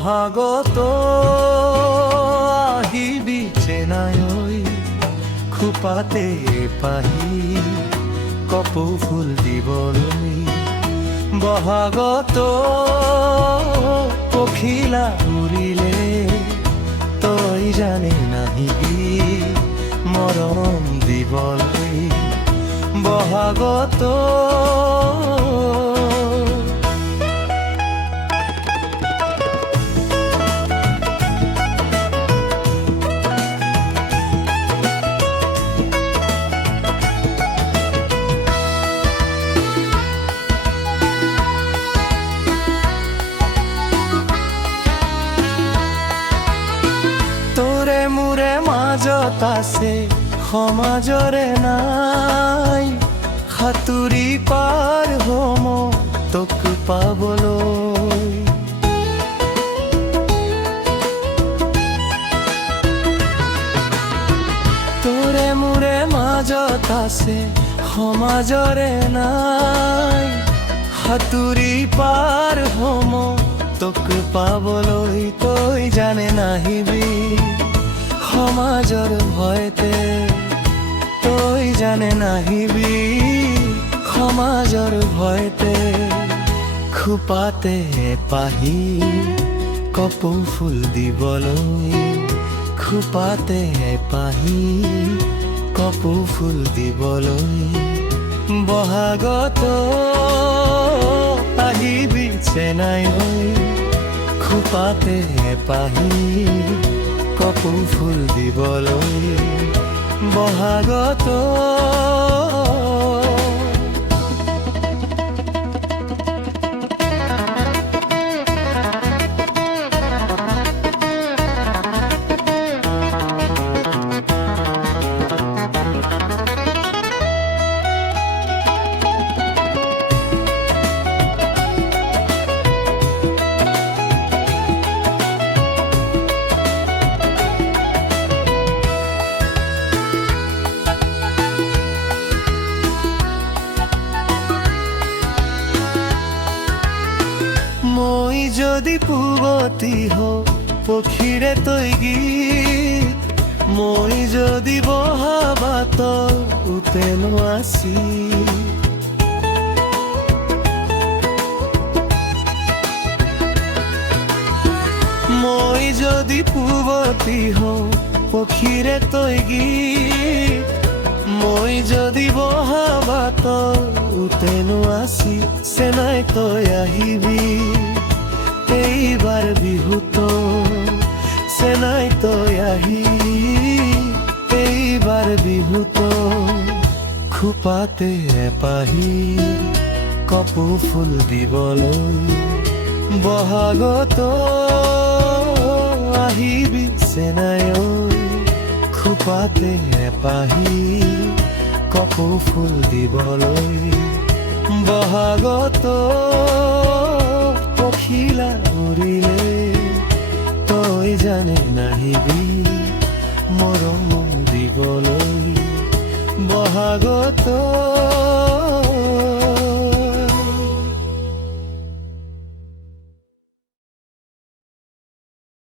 বহাগত আহিবি চেনাই খোপাতে পাহি কপৌ ফুল দিবলৈ বহাগত পখিলা উৰিলে তই জানি নাহিবি মৰম দিবলৈ বহাগত মোৰে মাজত আছে সমাজৰে নাই সাঁতুৰি পাৰ হম তোক পাবলৈ তোৰে মোৰে মাজত আছে সমাজৰে নাই সাঁতুৰি পাৰ হম তোক পাবলৈ তই জানে নাহিবি সমাজৰ ভয়তে তই জানে নাহিবি সমাজৰ ভয়তে খোপাতে পাহি কপৌ ফুল দিবলৈ খোপাতে পাহি কপৌ ফুল দিবলৈ বহাগত আহিবি চেনাই খোপাতে পাহি কপৌ ফুল দিবলৈ বহাগত মই যদি পুৱতি হওঁ পক্ষীৰে তই গীত মই যদি বহা বাটৰ উতেন আছি মই যদি পুৱতি হওঁ পক্ষীৰে তই গীত মই যদি বহা বাটৰ উতেন আছি চেনাই তই আহিবি এইবাৰ বিহুত চেনাই তই আহি এইবাৰ বিহুত খোপাতে পাহি কপৌ ফুল দিবলৈ বহাগত আহিবি চেনাই খোপাতে পাহি কপৌ ফুল দিবলৈ বহাগত পখিলা উৰিলে তই জানে নাহিবি মৰম দিবলৈ বহাগত